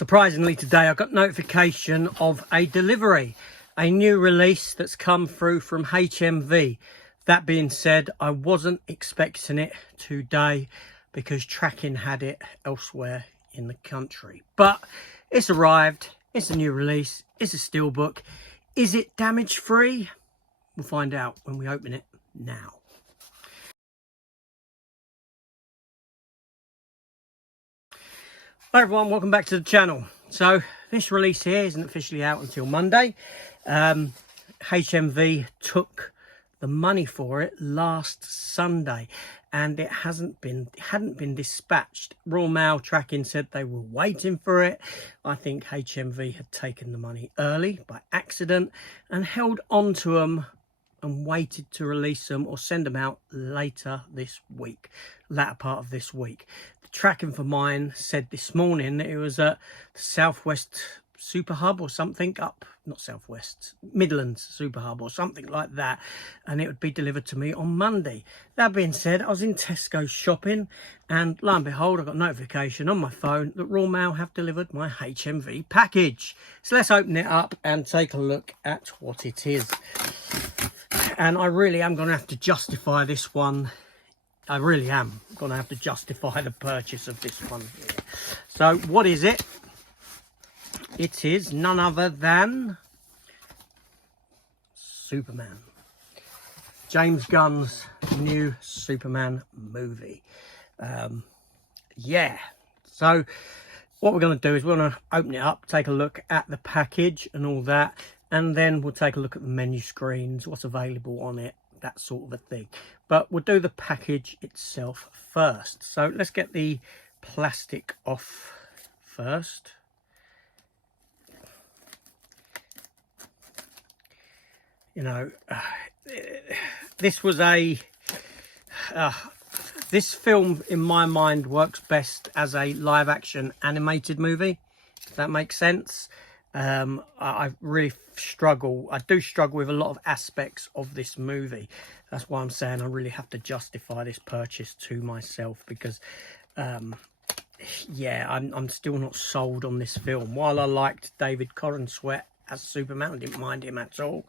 Surprisingly today I got notification of a delivery, a new release that's come through from HMV. That being said, I wasn't expecting it today because tracking had it elsewhere in the country. But it's arrived, it's a new release, it's a Steelbook. Is it damage free? We'll find out when we open it now. Hi everyone, welcome back to the channel. So this release here isn't officially out until Monday. HMV took the money for it last Sunday and it hadn't been dispatched. Royal Mail tracking said they were waiting for it. I think HMV had taken the money early by accident and held on to them and waited to release them or send them out later this week, latter part of this week. The tracking for mine said this morning that it was at the Southwest Super Hub or something up, not Southwest, Midlands Super Hub or something like that, and it would be delivered to me on Monday. That being said, I was in Tesco shopping and lo and behold I got a notification on my phone that Royal Mail have delivered my HMV package. So let's open it up and take a look at what it is. And I really am going to have to justify this one. I really am going to have to justify the purchase of this one here. So what is it? It is none other than Superman. James Gunn's new Superman movie. Yeah. So what we're going to do is we're going to open it up, take a look at the package and all that. And then we'll take a look at the menu screens, what's available on it, that sort of a thing. But we'll do the package itself first. So let's get the plastic off first. You know, this was this film in my mind works best as a live action animated movie, if that makes sense. I really struggle. I do struggle with a lot of aspects of this movie. That's why I'm saying I really have to justify this purchase to myself because, yeah, I'm still not sold on this film. While I liked David Corenswet as Superman, I didn't mind him at all.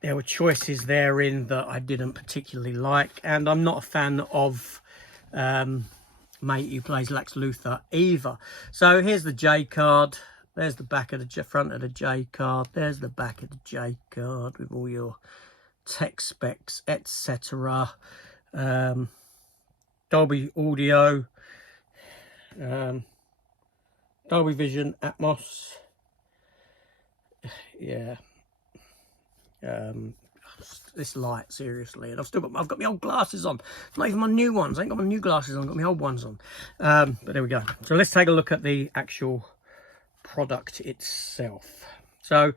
There were choices therein that I didn't particularly like, and I'm not a fan of mate who plays Lex Luthor either. So here's the J card. There's the back of the front of the J card. There's the back of the J card with all your tech specs, etc. Dolby Audio, Dolby Vision, Atmos. Yeah. This light, seriously, and I've got my old glasses on. Not even my new ones. I ain't got my new glasses on. I've got my old ones on. But there we go. So let's take a look at the actual product itself. So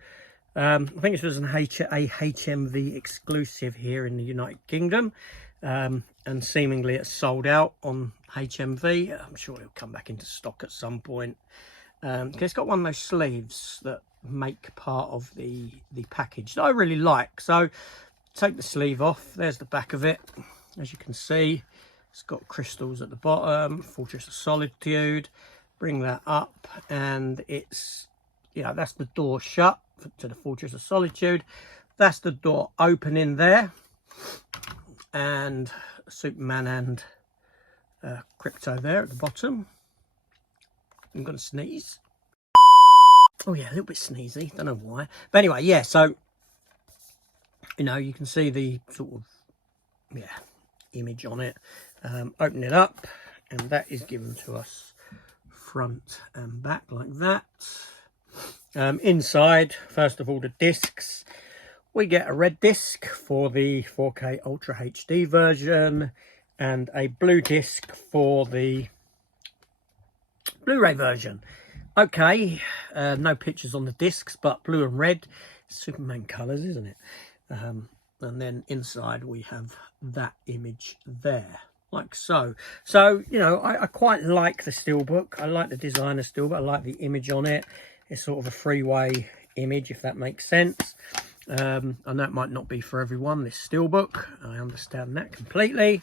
I think this was a HMV exclusive here in the United Kingdom, and seemingly it's sold out on HMV. I'm sure it'll come back into stock at some point. It's got one of those sleeves that make part of the package that I really like. So take the sleeve off. There's the back of it. As you can see, it's got crystals at the bottom, Fortress of Solitude. Bring that up and it's, you know, that's the door shut to the Fortress of Solitude. That's the door opening there, and Superman and Crypto there at the bottom. I'm gonna sneeze. Oh yeah, a little bit sneezy, don't know why, but anyway, yeah. So you know, you can see the sort of, yeah, image on it. Open it up and that is given to us front and back like that. Inside, first of all, the discs. We get a red disc for the 4K Ultra HD version and a blue disc for the Blu-ray version. Okay, no pictures on the discs, but blue and red, Superman colours, isn't it? And then inside we have that image there, like so. So, you know, I quite like the Steelbook. I like the design of Steelbook. I like the image on it. It's sort of a freeway image, if that makes sense. I know it might not be for everyone, this Steelbook. I understand that completely.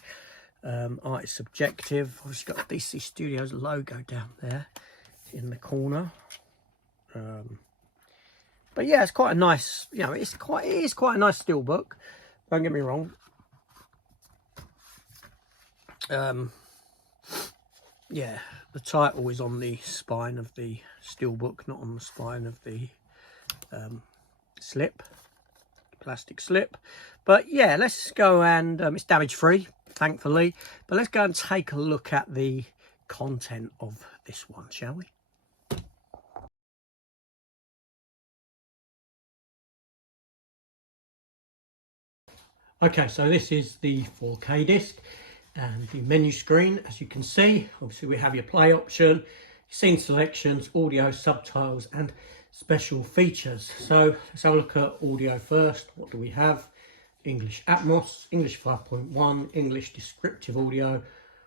Art is subjective. Obviously got the DC Studios logo down there in the corner. But yeah, it's quite a nice, you know, it is quite a nice Steelbook. Don't get me wrong. Yeah, the title is on the spine of the Steelbook, not on the spine of the slip, plastic slip. But yeah, let's go and it's damage free, thankfully. But let's go and take a look at the content of this one, shall we? Okay, so this is the 4K disc and the menu screen. As you can see, obviously we have your play option, scene selections, audio, subtitles and special features. So let's have a look at audio first. What do we have? English Atmos, English 5.1, English descriptive audio,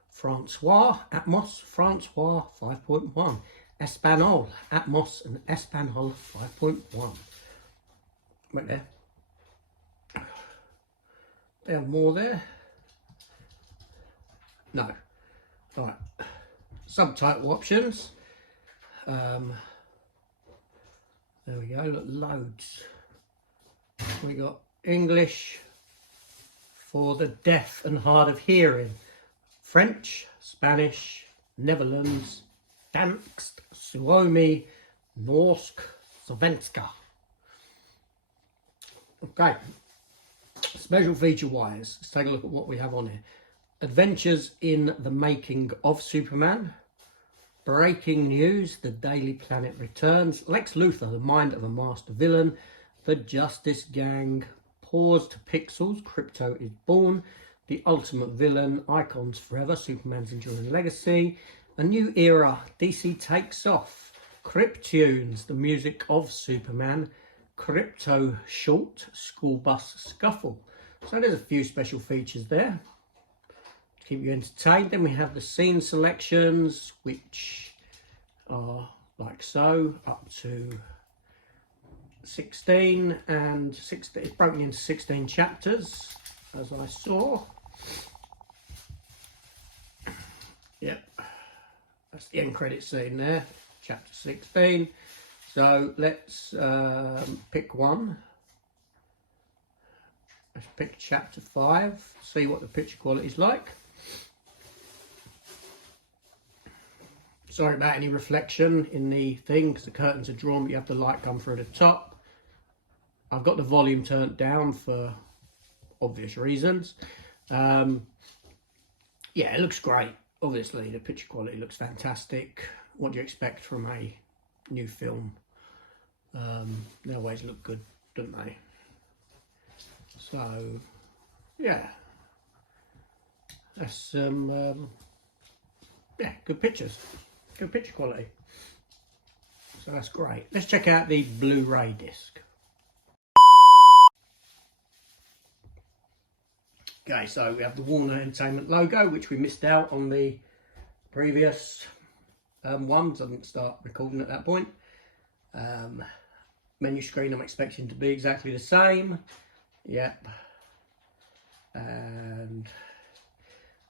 Francois Atmos, Francois 5.1, Espanol Atmos and Espanol 5.1. Right there. They have more there. No. All right. Subtitle options. There we go. Look, loads. We got English for the deaf and hard of hearing, French, Spanish, Netherlands, Dansk, Suomi, Norsk, Svenska. Okay. Special feature wise, let's take a look at what we have on here. Adventures in the making of Superman. Breaking news, the Daily Planet returns. Lex Luthor, the mind of a master villain. The Justice Gang. Pause to Pixels, Crypto is born. The ultimate villain, Icons Forever, Superman's enduring legacy. A new era, DC takes off. Cryptunes, the music of Superman. Crypto short, school bus scuffle. So there's a few special features there to keep you entertained. Then we have the scene selections, which are like so, up to 16, and 16, it's broken into 16 chapters, as I saw. Yep, that's the end credit scene there, chapter 16. So let's pick one. Let's pick chapter 5, see what the picture quality is like. Sorry about any reflection in the thing because the curtains are drawn, but you have the light come through the top. I've got the volume turned down for obvious reasons. Yeah, it looks great. Obviously, the picture quality looks fantastic. What do you expect from a new film? They always look good, don't they? So, yeah, that's some, yeah, good pictures, good picture quality. So that's great. Let's check out the Blu-ray disc. Okay, so we have the Warner Entertainment logo, which we missed out on the previous ones. I didn't start recording at that point. Menu screen I'm expecting to be exactly the same. Yep. And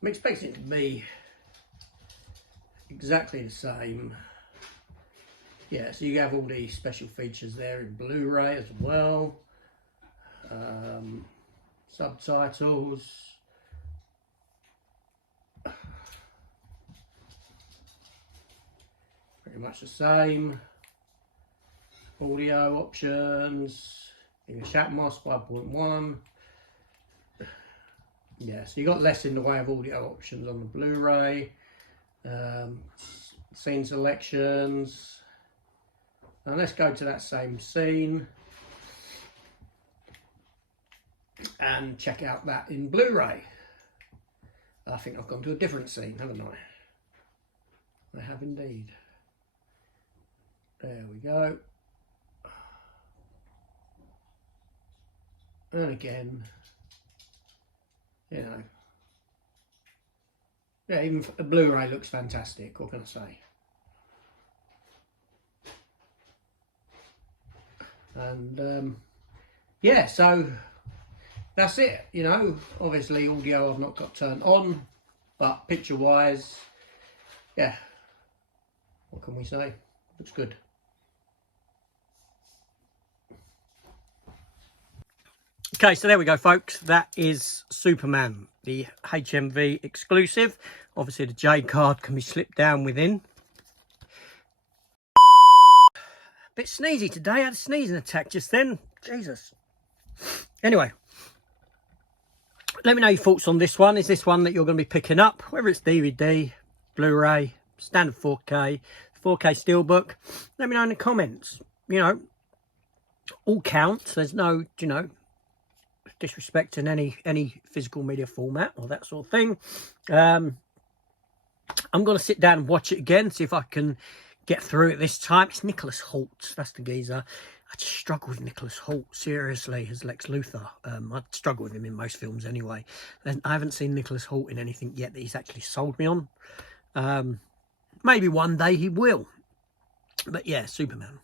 I'm expecting it to be exactly the same. Yeah, so you have all the special features there in Blu-ray as well. Subtitles. Pretty much the same. Audio options. English Atmos 5.1. Yeah, so you got less in the way of audio options on the Blu-ray. Scene selections. And let's go to that same scene and check out that in Blu-ray. I think I've gone to a different scene, haven't I? I have indeed. There we go. And again, you know, yeah, even a Blu-ray looks fantastic, what can I say? And yeah, so that's it, you know. Obviously audio I've not got turned on, but picture wise, yeah, what can we say? Looks good. Okay, so there we go, folks. That is Superman, the HMV exclusive. Obviously, the J card can be slipped down within. Bit sneezy today. I had a sneezing attack just then. Jesus. Anyway, let me know your thoughts on this one. Is this one that you're going to be picking up? Whether it's DVD, Blu-ray, standard 4K, 4K Steelbook. Let me know in the comments. You know, all counts. There's no, you know, disrespect in any physical media format or that sort of thing. I'm going to sit down and watch it again, see if I can get through it this time. It's Nicholas Hoult. That's the geezer. I just struggle with Nicholas Hoult, seriously, as Lex Luthor. I struggle with him in most films anyway. And I haven't seen Nicholas Hoult in anything yet that he's actually sold me on. Maybe one day he will. But yeah, Superman.